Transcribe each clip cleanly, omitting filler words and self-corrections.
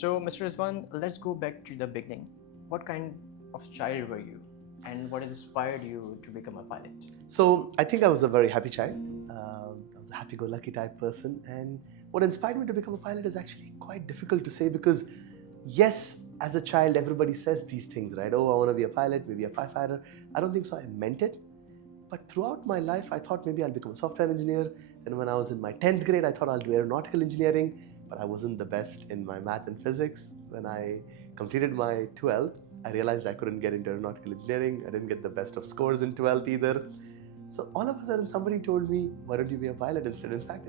So, Mr. Rizwan, let's go back to the beginning. What kind of child were you, and what inspired you to become a pilot? So I think I was a very happy child. I was a happy-go-lucky type person, and what inspired me to become a pilot is actually quite difficult to say because, yes, as a child, everybody says these things, right? Oh, I want to be a pilot, maybe a firefighter. I don't think so. I meant it, but throughout my life, I thought maybe I'll become a software engineer. Then when I was in my 10th grade, I thought I'll do aeronautical engineering, but I wasn't the best in my math and physics. When I completed my 12th, I realized I couldn't get into aeronautical engineering. I didn't get the best of scores in 12th either. So all of a sudden, somebody told me, "Why don't you be a pilot instead?" In fact,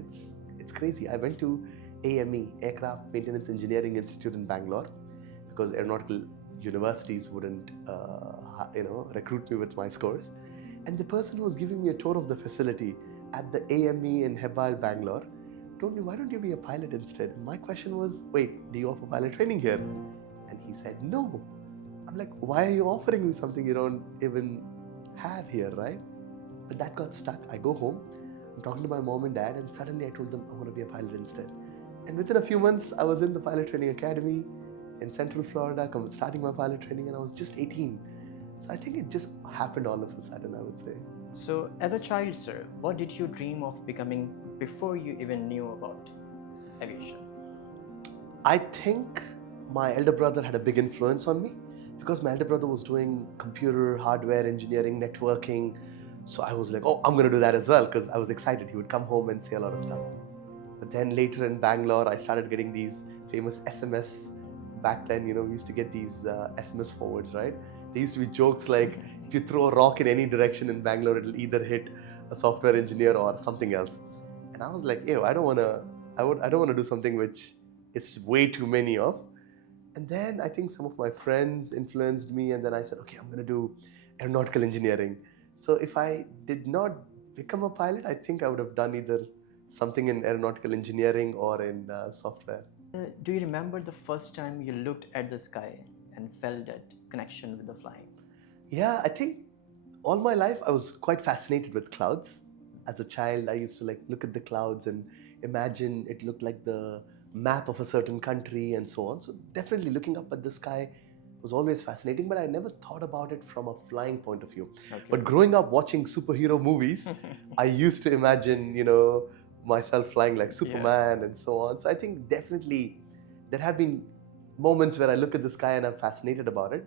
it's crazy. I went to AME, Aircraft Maintenance Engineering Institute in Bangalore, because aeronautical universities wouldn't, recruit me with my scores. And the person who was giving me a tour of the facility at the AME in Hebbal, Bangalore, told me, "Why don't you be a pilot instead?" And my question was, "Wait, do you offer pilot training here?" And he said, "No." I'm like, "Why are you offering me something you don't even have here, right?" But that got stuck. I go home, I'm talking to my mom and dad, and suddenly I told them I want to be a pilot instead. And within a few months, I was in the pilot training academy in Central Florida, starting my pilot training, and I was just 18. So I think it just happened all of a sudden, I would say. So, as a child, sir, what did you dream of becoming before you even knew about aviation? I think my elder brother had a big influence on me because my elder brother was doing computer, hardware, engineering, networking. So I was like, oh, I'm going to do that as well because I was excited. He would come home and say a lot of stuff. But then later in Bangalore, I started getting these famous SMS. Back then, we used to get these SMS forwards, right? There used to be jokes like, if you throw a rock in any direction in Bangalore, it'll either hit a software engineer or something else. And I was like, ew, I don't want to do something which is way too many of. And then I think some of my friends influenced me, and then I said, okay, I'm going to do aeronautical engineering. So if I did not become a pilot, I think I would have done either something in aeronautical engineering or in software. Do you remember the first time you looked at the sky and felt that connection with the flying? Yeah, I think all my life I was quite fascinated with clouds. As a child, I used to look at the clouds and imagine it looked like the map of a certain country and so on. So definitely looking up at the sky was always fascinating, but I never thought about it from a flying point of view. Okay. But growing up watching superhero movies, I used to imagine, myself flying like Superman and so on. So I think definitely there have been moments where I look at the sky and I'm fascinated about it,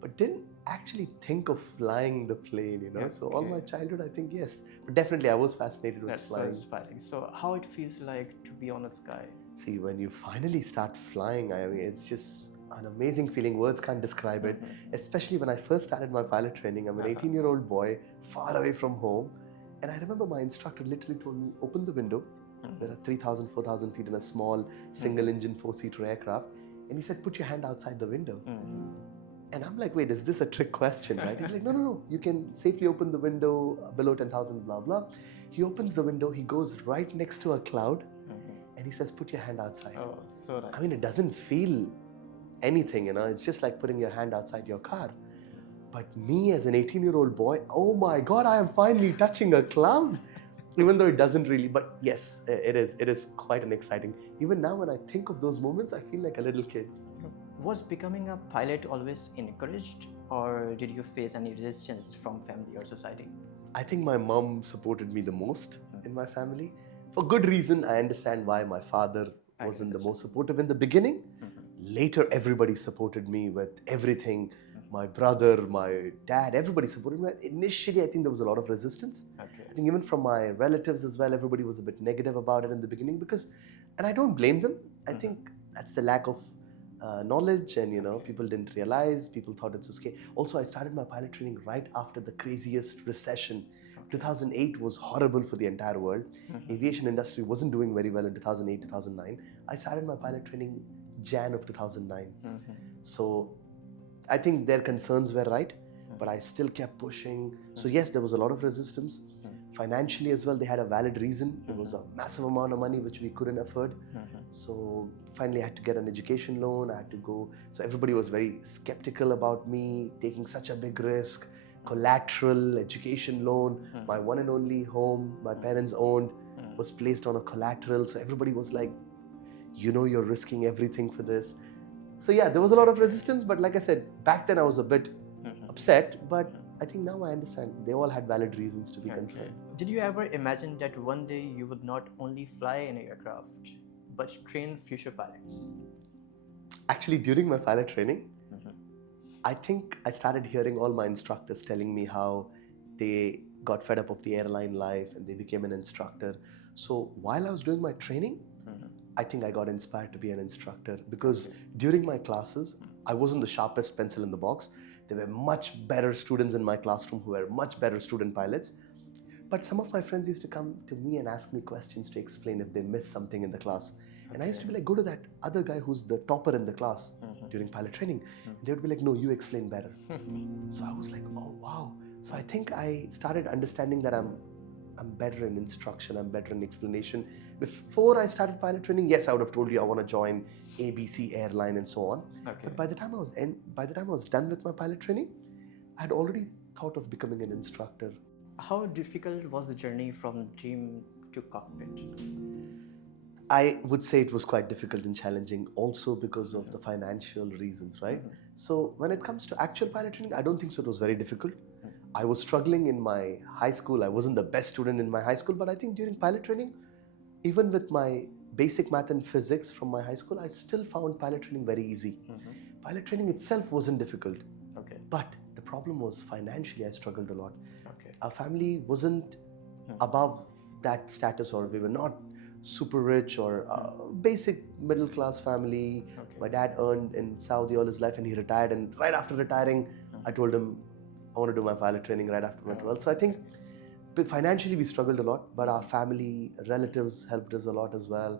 but didn't actually think of flying the plane. So all my childhood, I think, yes, but definitely I was fascinated with That's so flying. inspiring. So, how it feels like to be on a sky? See, when you finally start flying, I mean, it's just an amazing feeling. Words can't describe it. Especially when I first started my pilot training. I'm an 18-year-old boy, far away from home. And I remember my instructor literally told me, open the window. There are 3,000, 4,000 feet in a small single-engine, four-seater aircraft. And he said, put your hand outside the window. And I'm like, wait, is this a trick question, right? He's like, no, you can safely open the window below 10,000, blah, blah. He opens the window, he goes right next to a cloud, and he says, put your hand outside. Oh, so nice. I mean, it doesn't feel anything, it's just like putting your hand outside your car. But me as an 18-year-old boy, oh my God, I am finally touching a cloud. Even though it doesn't really, but yes, it is quite an exciting. Even now when I think of those moments, I feel like a little kid. Was becoming a pilot always encouraged, or did you face any resistance from family or society? I think my mom supported me the most in my family. For good reason, I understand why my father wasn't the most supportive in the beginning. Later, everybody supported me with everything. My brother, my dad, everybody supported me. Initially, I think there was a lot of resistance. I think even from my relatives as well, everybody was a bit negative about it in the beginning because, and I don't blame them. I think that's the lack of knowledge, and people didn't realize. People thought it's a scare. Also, I started my pilot training right after the craziest recession. 2008 was horrible for the entire world. Aviation industry wasn't doing very well in 2008, 2009. I started my pilot training Jan of 2009. So I think their concerns were right, but I still kept pushing. So yes, there was a lot of resistance. Financially as well, they had a valid reason. It was a massive amount of money which we couldn't afford. So finally I had to get an education loan. I had to go. So everybody was very skeptical about me taking such a big risk. Collateral, education loan, my one and only home my parents owned was placed on a collateral. So everybody was like, you know you're risking everything for this. So yeah, there was a lot of resistance, but like I said, back then I was a bit upset, but I think now I understand they all had valid reasons to be concerned. Did you ever imagine that one day you would not only fly an aircraft, but train future pilots? Actually, during my pilot training, I think I started hearing all my instructors telling me how they got fed up of the airline life and they became an instructor. So while I was doing my training, I think I got inspired to be an instructor because during my classes, I wasn't the sharpest pencil in the box. There were much better students in my classroom who were much better student pilots. But some of my friends used to come to me and ask me questions to explain if they missed something in the class. And I used to be like, go to that other guy who's the topper in the class during pilot training. And they would be like, no, you explain better. So I was like, oh, wow. So I think I started understanding that I'm better in instruction, I'm better in explanation. Before I started pilot training, yes, I would have told you I want to join ABC airline and so on. But by the time I was done with my pilot training, I had already thought of becoming an instructor. How difficult was the journey from dream to cockpit? I would say it was quite difficult and challenging also because of the financial reasons, right? So when it comes to actual pilot training, I don't think so it was very difficult. I was struggling in my high school. I wasn't the best student in my high school, but I think during pilot training, even with my basic math and physics from my high school, I still found pilot training very easy. Pilot training itself wasn't difficult. But the problem was financially I struggled a lot. Our family wasn't above that status, or we were not super rich or basic middle class family. My dad earned in Saudi all his life and he retired, and right after retiring I told him I want to do my pilot training right after my 12th. So I think financially we struggled a lot, but our family relatives helped us a lot as well.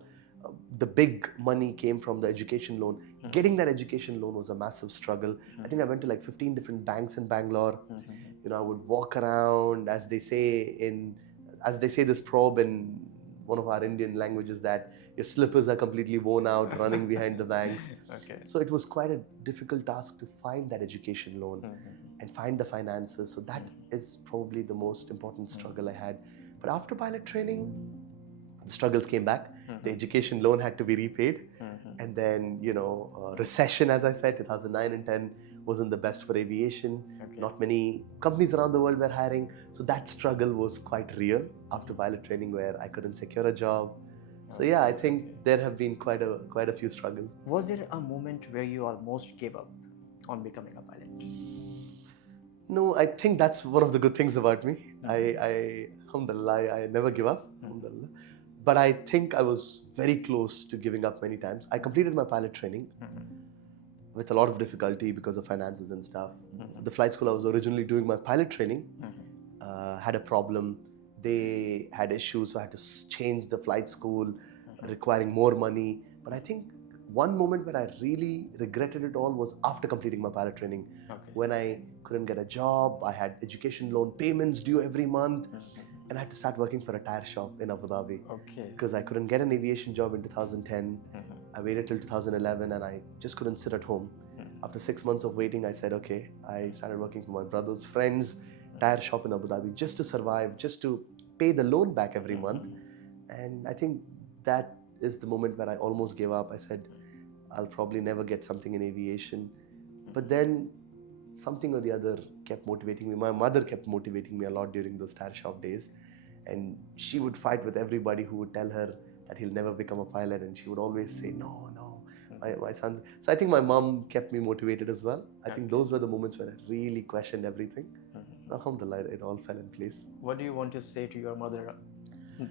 The big money came from the education loan. Getting that education loan was a massive struggle. I think I went to like 15 different banks in Bangalore. I would walk around, as they say this probe in one of our Indian languages, that your slippers are completely worn out running behind the banks. So it was quite a difficult task to find that education loan and find the finances. So that is probably the most important struggle I had. But after pilot training, the struggles came back. The education loan had to be repaid. And then, recession, as I said, 2009 and 10 wasn't the best for aviation. Not many companies around the world were hiring. So that struggle was quite real after pilot training, where I couldn't secure a job. So yeah, I think there have been quite a few struggles. Was there a moment where you almost gave up on becoming a pilot? No, I think that's one of the good things about me. Alhamdulillah, I never give up. Alhamdulillah. But I think I was very close to giving up many times. I completed my pilot training with a lot of difficulty because of finances and stuff. The flight school I was originally doing my pilot training had a problem. They had issues, so I had to change the flight school, requiring more money. But I think one moment where I really regretted it all was after completing my pilot training. When I couldn't get a job, I had education loan payments due every month. And I had to start working for a tire shop in Abu Dhabi because I couldn't get an aviation job in 2010. I waited till 2011 and I just couldn't sit at home. After 6 months of waiting, I said, okay, I started working for my brother's friend's tire shop in Abu Dhabi just to survive, just to pay the loan back every month. And I think that is the moment where I almost gave up. I said, I'll probably never get something in aviation. But then something or the other kept motivating me. My mother kept motivating me a lot during those tire shop days. And she would fight with everybody who would tell her that he'll never become a pilot. And she would always say, no, my son's. So I think my mom kept me motivated as well. I think those were the moments where I really questioned everything. Alhamdulillah, it all fell in place. What do you want to say to your mother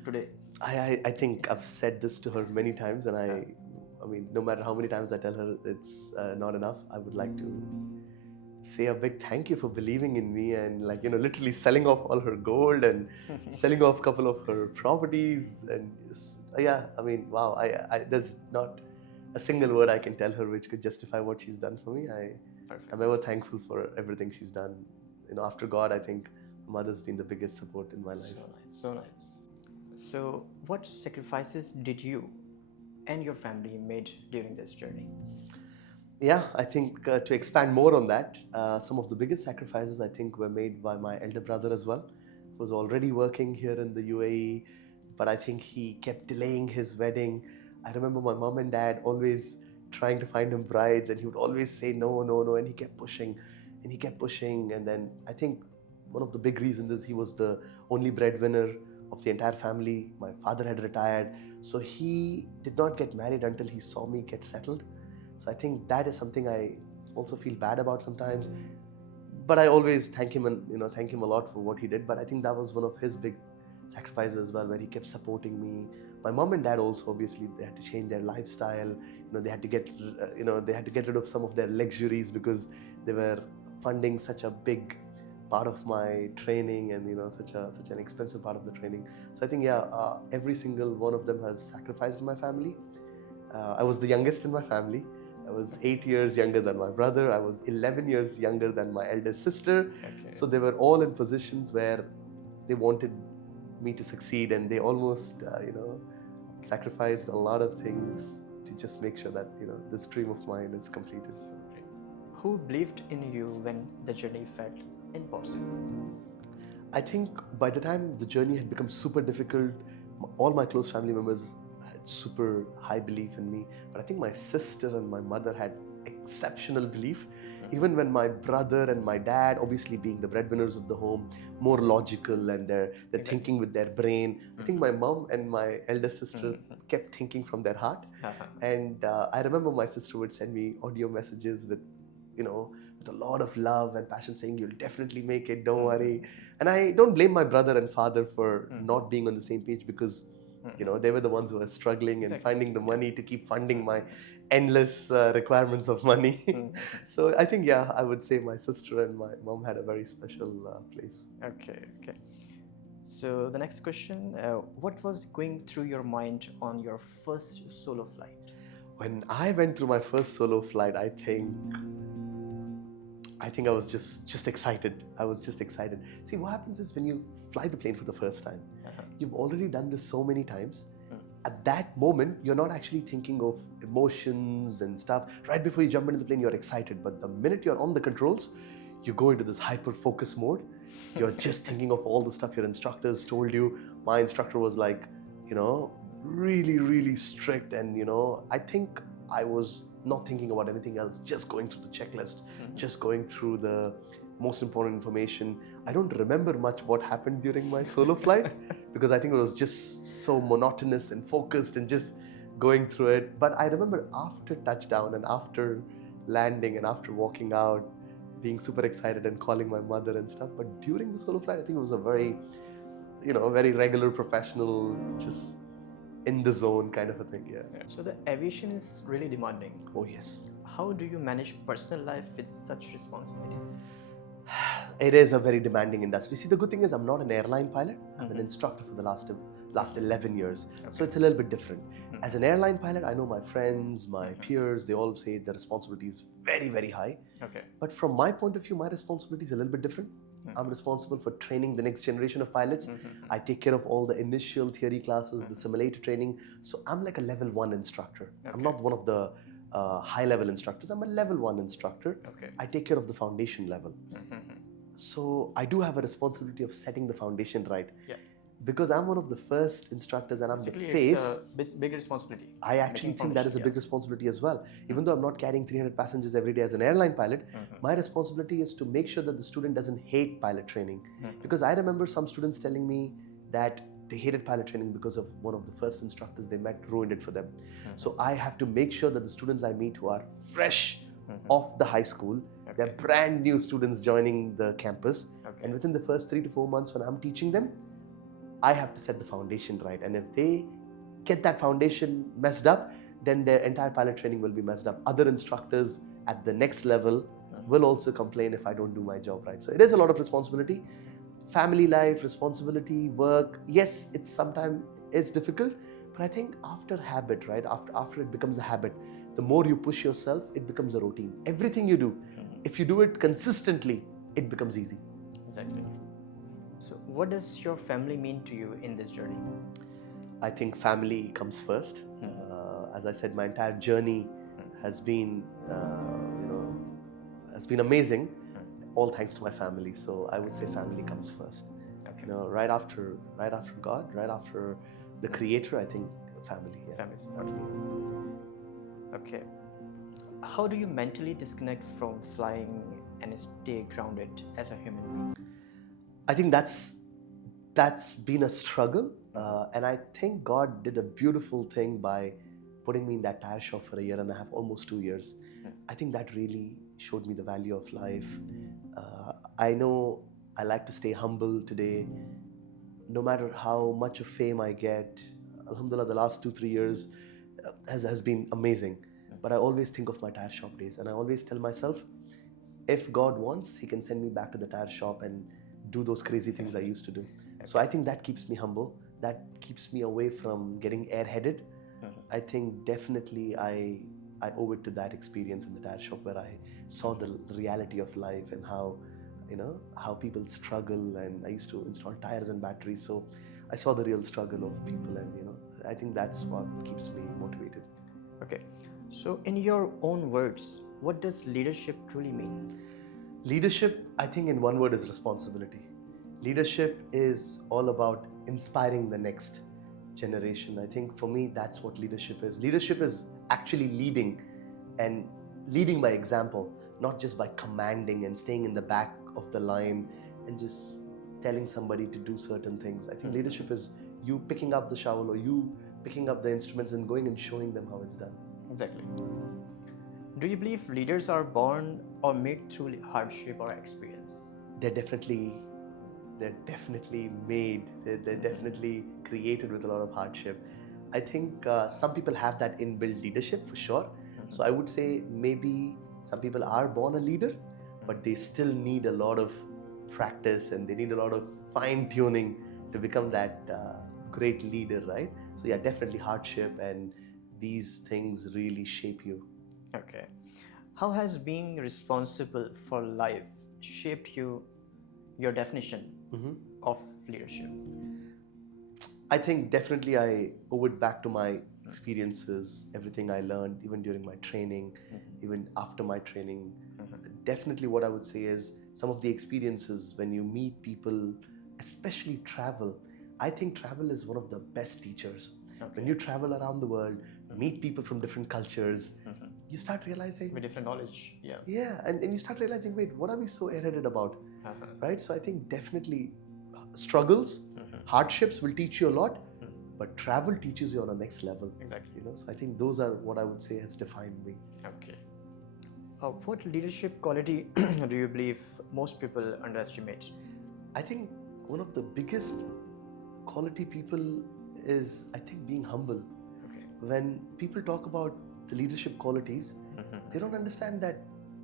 today? I think I've said this to her many times, and I mean, no matter how many times I tell her it's not enough, I would like to say a big thank you for believing in me and literally selling off all her gold and selling off a couple of her properties. And yeah, I mean, wow, I there's not a single word I can tell her which could justify what she's done for me. I'm ever thankful for everything she's done. After God, I think mother's been the biggest support in my life. So nice. So what sacrifices did you and your family made during this journey? Yeah, I think to expand more on that, some of the biggest sacrifices I think were made by my elder brother as well, who was already working here in the UAE, but I think he kept delaying his wedding. I remember my mom and dad always trying to find him brides, and he would always say no, no, no, and he kept pushing, and he kept pushing, and then I think one of the big reasons is he was the only breadwinner of the entire family. My father had retired, so he did not get married until he saw me get settled. So I think that is something I also feel bad about sometimes. But I always thank him, and thank him a lot for what he did. But I think that was one of his big sacrifices as well, where he kept supporting me. My mom and dad also, obviously, they had to change their lifestyle. They had to get rid of some of their luxuries because they were funding such a big part of my training, and such an expensive part of the training. So I think every single one of them has sacrificed in my family. I was the youngest in my family. I was 8 years younger than my brother. I was 11 years younger than my eldest sister. Okay. So they were all in positions where they wanted me to succeed, and they almost, sacrificed a lot of things to just make sure that, this dream of mine is completed. Who believed in you when the journey felt impossible? I think by the time the journey had become super difficult, all my close family members had super high belief in me. But I think my sister and my mother had exceptional belief. Even when my brother and my dad, obviously being the breadwinners of the home, more logical, and they're thinking with their brain. I think my mom and my elder sister kept thinking from their heart. And I remember my sister would send me audio messages with a lot of love and passion, saying, "You'll definitely make it, don't worry." And I don't blame my brother and father for not being on the same page, because they were the ones who were struggling and finding the money to keep funding my endless requirements of money. So I think, I would say my sister and my mom had a very special place. Okay. So the next question, what was going through your mind on your first solo flight? When I went through my first solo flight, I think I was just excited. I was just excited. See, what happens is when you fly the plane for the first time, you've already done this so many times. At that moment, you're not actually thinking of emotions and stuff. Right before you jump into the plane, you're excited. But the minute you're on the controls, you go into this hyper-focus mode. You're just thinking of all the stuff your instructors told you. My instructor was like, really, really strict. And, I think I was not thinking about anything else, just going through the checklist, just going through the most important information. I don't remember much what happened during my solo flight because I think it was just so monotonous and focused and just going through it. But I remember after touchdown and after landing and after walking out, being super excited and calling my mother and stuff. But during the solo flight, I think it was a very, very regular, professional, just in the zone kind of a thing. So the aviation is really demanding. Oh, yes. How do you manage personal life with such responsibility? It is a very demanding industry. See, the good thing is I'm not an airline pilot. I'm an instructor for the last 11 years. So it's a little bit different. As an airline pilot, I know my friends, my peers, they all say the responsibility is very, very high. Okay. But from my point of view, my responsibility is a little bit different. I'm responsible for training the next generation of pilots. I take care of all the initial theory classes, the simulator training. So I'm like a level 1 instructor. I'm not one of the high-level instructors. I'm a level 1 instructor. I take care of the foundation level. So I do have a responsibility of setting the foundation right. Because I'm one of the first instructors and I'm Basically, the face. It's a big responsibility. I actually think that is a big responsibility as well. Even though I'm not carrying 300 passengers every day as an airline pilot, my responsibility is to make sure that the student doesn't hate pilot training. Because I remember some students telling me that they hated pilot training because of one of the first instructors they met ruined it for them. So I have to make sure that the students I meet who are fresh off the high school, they're brand new students joining the campus. And within the first 3 to 4 months when I'm teaching them, I have to set the foundation right. And if they get that foundation messed up, then their entire pilot training will be messed up. Other instructors at the next level will also complain if I don't do my job right. So it is a lot of responsibility. Family life, responsibility, work. Yes, sometimes it's difficult, but I think after habit, right? After it becomes a habit, the more you push yourself, it becomes a routine. Everything you do, if you do it consistently, it becomes easy. Exactly. So what does your family mean to you in this journey? I think family comes first. As I said, my entire journey has been, has been amazing. All thanks to my family. So I would say family comes first. Right after God, right after the Creator. I think family. Yeah. Family support. Okay. How do you mentally disconnect from flying and stay grounded as a human being? I think that's been a struggle, and I think God did a beautiful thing by putting me in that tire shop for a year and a half, almost 2 years. I think that really showed me the value of life. I know I like to stay humble today, no matter how much of fame I get. Alhamdulillah, the last 2-3 years has been amazing. But I always think of my tire shop days, and I always tell myself, if God wants, He can send me back to the tire shop and do those crazy things I used to do. So I think that keeps me humble. That keeps me away from getting airheaded. I think definitely I owe it to that experience in the tire shop where I saw the reality of life and how people struggle. And I used to install tires and batteries, so I saw the real struggle of people, and I think that's what keeps me motivated. Okay. So, in your own words, what does leadership truly mean? Leadership, I think, in one word, is responsibility. Leadership is all about inspiring the next generation. I think for me, that's what leadership is. Leadership is actually leading, and leading by example, not just by commanding and staying in the back of the line and just telling somebody to do certain things. I think leadership is you picking up the shovel or you picking up the instruments and going and showing them how it's done. Exactly. Do you believe leaders are born or made through hardship or experience? They're definitely made. They're definitely created with a lot of hardship. I think some people have that inbuilt leadership for sure. So I would say maybe some people are born a leader, but they still need a lot of practice and they need a lot of fine tuning to become that great leader, right? So yeah, definitely hardship and these things really shape you. Okay. How has being responsible for life shaped your definition of leadership? I think definitely I owe it back to my experiences, everything I learned, even during my training, even after my training. Definitely what I would say is some of the experiences when you meet people, especially travel. I think travel is one of the best teachers. When you travel around the world, meet people from different cultures, you start realizing... With different knowledge, yeah. Yeah, and you start realizing, wait, what are we so airheaded about? Right? So I think definitely struggles, hardships will teach you a lot, but travel teaches you on a next level. Exactly. So I think those are what I would say has defined me. Okay. What leadership quality do you believe most people underestimate? I think one of the biggest quality people is, I think, being humble. Okay. When people talk about the leadership qualities, they don't understand that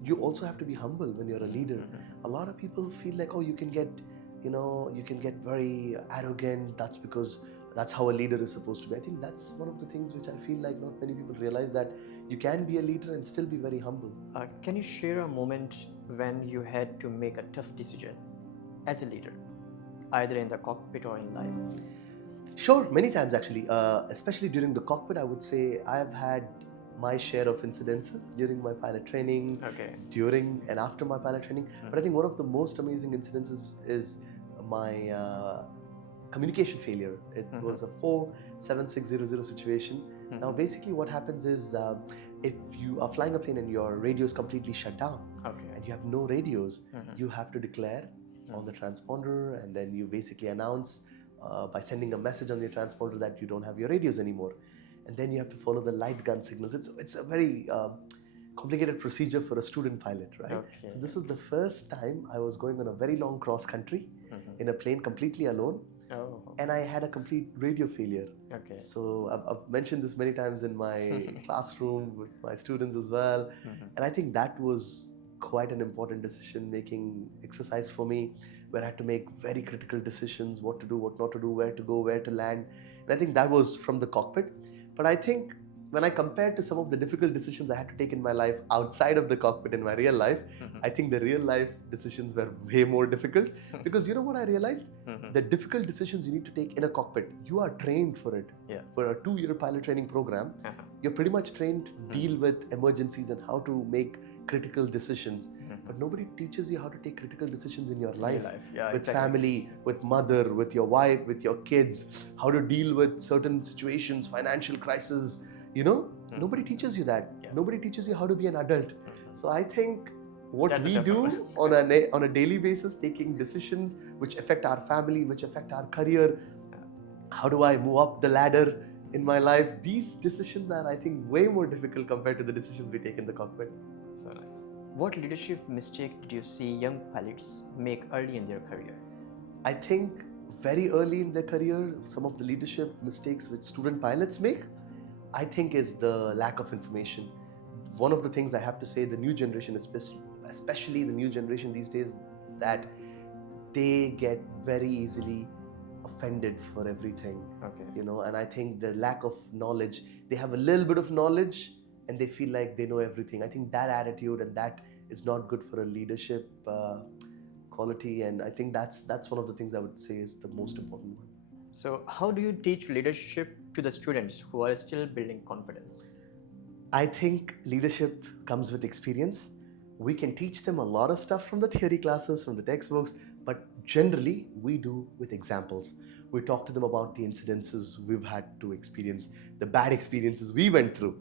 you also have to be humble when you're a leader. A lot of people feel like, oh, you can get very arrogant. That's because that's how a leader is supposed to be. I think that's one of the things which I feel like not many people realize, that you can be a leader and still be very humble. Can you share a moment when you had to make a tough decision as a leader, either in the cockpit or in life? Sure, many times actually, especially during the cockpit. I would say I've had my share of incidences during my pilot training, during and after my pilot training. But I think one of the most amazing incidences is my communication failure. It was a 47600 situation. Now basically what happens is if you are flying a plane and your radio is completely shut down and you have no radios, you have to declare on the transponder, and then you basically announce by sending a message on your transponder that you don't have your radios anymore. And then you have to follow the light gun signals. It's a very complicated procedure for a student pilot, right? So this was the first time I was going on a very long cross country in a plane completely alone. And I had a complete radio failure. So I've mentioned this many times in my classroom with my students as well. And I think that was quite an important decision-making exercise for me, where I had to make very critical decisions, what to do, what not to do, where to go, where to land. And I think that was from the cockpit. But I think when I compared to some of the difficult decisions I had to take in my life outside of the cockpit in my real life, I think the real life decisions were way more difficult. Because you know what I realized? The difficult decisions you need to take in a cockpit, you are trained for it. For a 2-year pilot training program, you're pretty much trained to deal with emergencies and how to make critical decisions. but nobody teaches you how to take critical decisions in your In life, your life. Yeah, with exactly. family, with mother, with your wife, with your kids, how to deal with certain situations, financial crisis. Nobody teaches you that. Yeah. Nobody teaches you how to be an adult. So I think what That's a we tough do one. on a daily basis, taking decisions which affect our family, which affect our career. How do I move up the ladder in my life? These decisions are, I think, way more difficult compared to the decisions we take in the cockpit. So nice. What leadership mistake did you see young pilots make early in their career? I think very early in their career, some of the leadership mistakes which student pilots make, I think, is the lack of information. One of the things I have to say, the new generation, especially the new generation these days, that they get very easily offended for everything. Okay. And I think the lack of knowledge, they have a little bit of knowledge and they feel like they know everything. I think that attitude and that is not good for a leadership quality, and I think that's one of the things I would say is the most important one. So, how do you teach leadership to the students who are still building confidence? I think leadership comes with experience. We can teach them a lot of stuff from the theory classes, from the textbooks, but generally we do with examples. We talk to them about the incidences we've had to experience, the bad experiences we went through.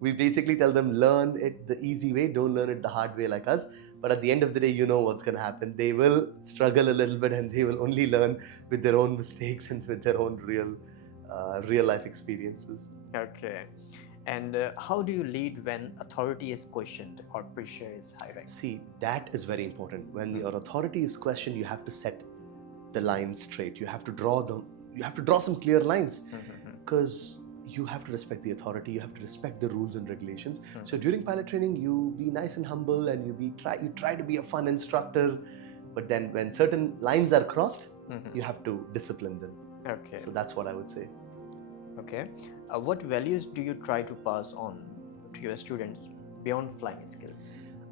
We basically tell them, learn it the easy way, don't learn it the hard way like us. But at the end of the day, you know what's going to happen. They will struggle a little bit and they will only learn with their own mistakes and with their own real life experiences. Okay. And how do you lead when authority is questioned or pressure is high? Right? See, that is very important. When your authority is questioned, you have to set the lines straight. You have to draw some clear lines, because you have to respect the authority, you have to respect the rules and regulations. So during pilot training, you be nice and humble and you try to be a fun instructor, but then when certain lines are crossed, you have to discipline them. Okay. So that's what I would say. Okay. What values do you try to pass on to your students beyond flying skills?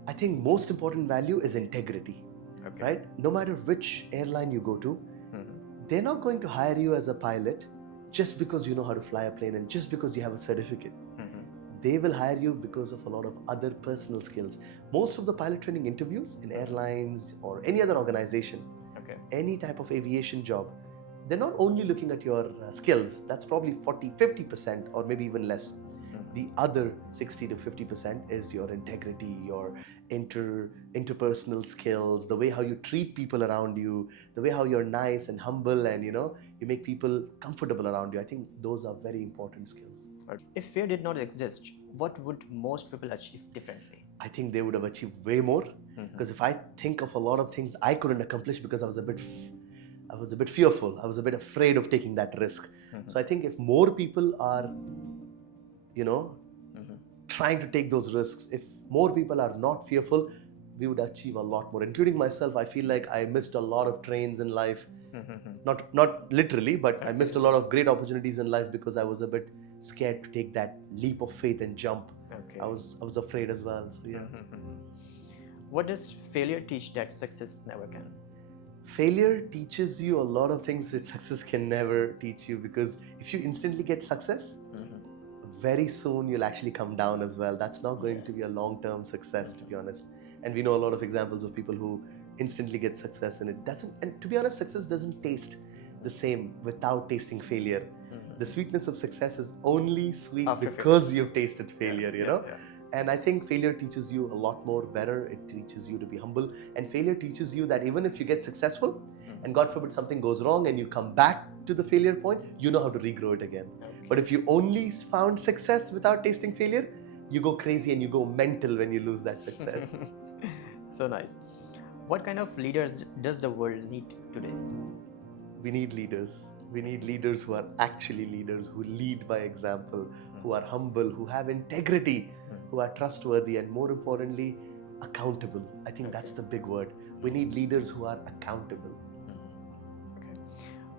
I think most important value is integrity. Okay. Right? No matter which airline you go to, they're not going to hire you as a pilot just because you know how to fly a plane and just because you have a certificate. They will hire you because of a lot of other personal skills. Most of the pilot training interviews in airlines or any other organization, Okay. any type of aviation job, they're not only looking at your skills. That's probably 40-50% or maybe even less. The other 60 to 50% is your integrity, your interpersonal skills, the way how you treat people around you, the way how you're nice and humble, and you make people comfortable around you. I think those are very important skills. If fear did not exist, what would most people achieve differently? I think they would have achieved way more, because if I think of a lot of things I couldn't accomplish because I was a bit fearful, I was a bit afraid of taking that risk. So I think if more people are trying to take those risks, if more people are not fearful, we would achieve a lot more, including myself. I feel like I missed a lot of trains in life, not literally, but I missed a lot of great opportunities in life because I was a bit scared to take that leap of faith and jump. Okay. I was afraid as well. So yeah. What does failure teach that success never can? Failure teaches you a lot of things that success can never teach you, because if you instantly get success, very soon you'll actually come down as well. That's not going to be a long-term success, to be honest. And we know a lot of examples of people who instantly get success and it doesn't. And to be honest, success doesn't taste the same without tasting failure. The sweetness of success is only sweet because you've tasted failure, you know. And I think failure teaches you a lot more better. It teaches you to be humble. And failure teaches you that even if you get successful, and God forbid something goes wrong and you come back to the failure point, you know how to regrow it again. But if you only found success without tasting failure, you go crazy and you go mental when you lose that success. So nice. What kind of leaders does the world need today? We need leaders. We need leaders who are actually leaders, who lead by example, who are humble, who have integrity, who are trustworthy, and more importantly, accountable. I think that's the big word. We need leaders who are accountable. Okay.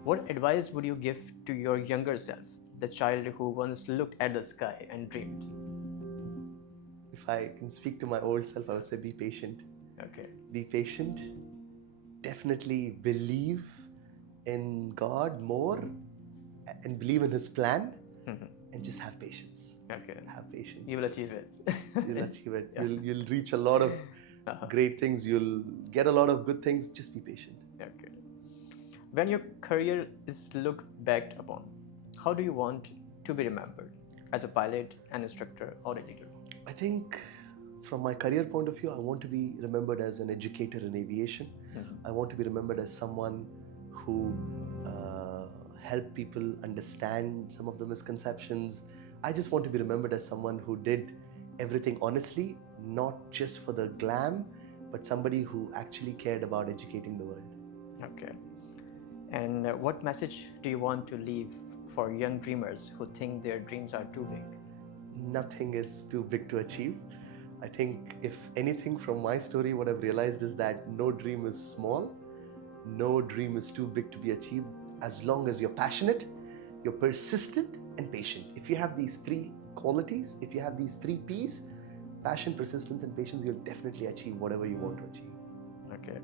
What advice would you give to your younger self, the child who once looked at the sky and dreamed? If I can speak to my old self, I would say be patient. Okay. Be patient. Definitely believe in God more and believe in His plan, and just have patience. Okay. Have patience. You will achieve it. You'll achieve it. Yeah. You'll reach a lot of great things, you'll get a lot of good things. Just be patient. Okay. When your career is looked back upon, how do you want to be remembered as a pilot, an instructor, or a leader? I think from my career point of view, I want to be remembered as an educator in aviation. I want to be remembered as someone who helped people understand some of the misconceptions. I just want to be remembered as someone who did everything honestly, not just for the glam, but somebody who actually cared about educating the world. Okay. And what message do you want to leave for young dreamers who think their dreams are too big? Nothing is too big to achieve. I think if anything from my story, what I've realized is that no dream is small, no dream is too big to be achieved, as long as you're passionate, you're persistent and patient. If you have these three qualities, if you have these three P's, passion, persistence and patience, you'll definitely achieve whatever you want to achieve. Okay.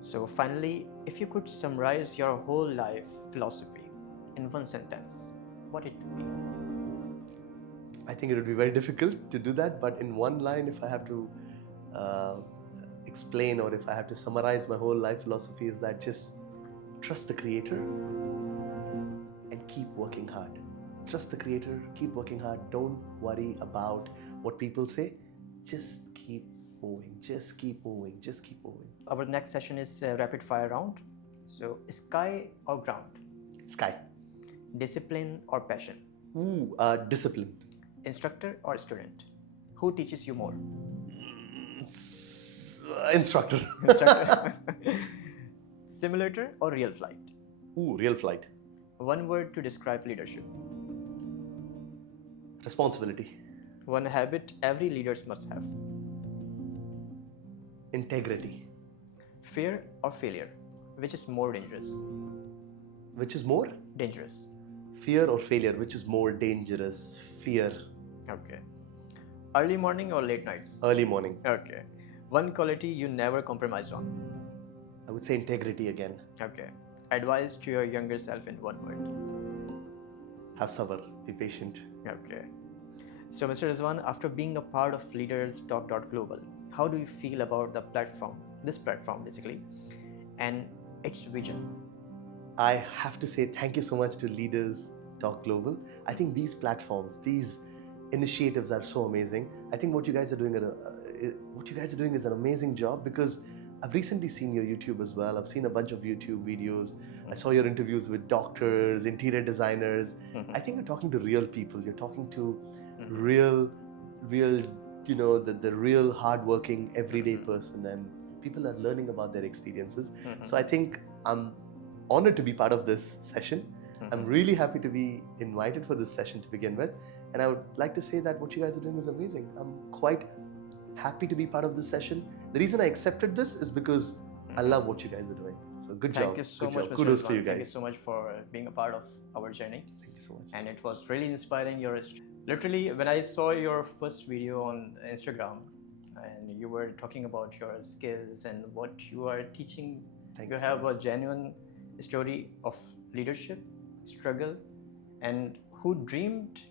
So finally, if you could summarize your whole life philosophy in one sentence, what it would be? I think it would be very difficult to do that, but in one line, if I have to explain or if I have to summarize my whole life philosophy, is that just trust the Creator and keep working hard. Trust the Creator, keep working hard. Don't worry about what people say. Just keep moving, just keep moving, just keep moving. Our next session is a rapid fire round. So, sky or ground? Sky. Discipline or passion? Discipline. Instructor or student? Who teaches you more? Instructor. Instructor. Simulator or real flight? Real flight. One word to describe leadership. Responsibility. One habit every leader must have. Integrity. Fear or failure? Which is more dangerous? Which is more? Dangerous. Fear or failure? Which is more dangerous? Fear. Okay. Early morning or late nights? Early morning. Okay. One quality you never compromise on? I would say integrity again. Okay. Advice to your younger self in one word? Have sabr. Be patient. Okay. So, Mr. Rizwan, after being a part of LeadersTalk.Global, how do you feel about the platform, this platform basically, and its vision? I have to say thank you so much to Leaders Talk Global. I think these platforms, these initiatives are so amazing. I think what you guys are doing is an amazing job, because I've recently seen your YouTube as well. I've seen a bunch of YouTube videos. I saw your interviews with doctors, interior designers. I think you're talking to real people. You're talking to real, the real hardworking, everyday person, and people are learning about their experiences. So I think I'm honored to be part of this session. I'm really happy to be invited for this session to begin with. And I would like to say that what you guys are doing is amazing. I'm quite happy to be part of this session. The reason I accepted this is because I love what you guys are doing. So good job. Thank you so Good much, job. Mr. Kudos Rizwan. to you guys. Thank you so much for being a part of our journey. Thank you so much. And it was really inspiring. Literally, when I saw your first video on Instagram, and you were talking about your skills and what you are teaching, Thank you you so have much. a genuine story of leadership, struggle, and who dreamed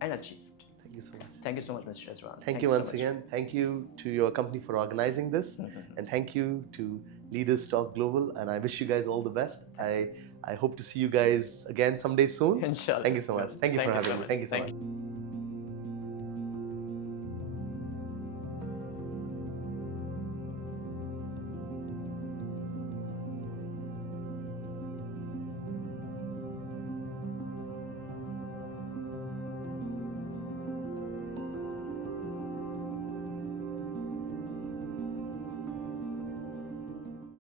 and achieved. Thank you so much. Thank you so much, Mr. Rizwan. Thank you once again. Thank you to your company for organizing this. And thank you to Leaders Talk Global. And I wish you guys all the best. I hope to see you guys again someday soon. Inshallah. Thank you so much. Thank you for having me. much. Thank you so much.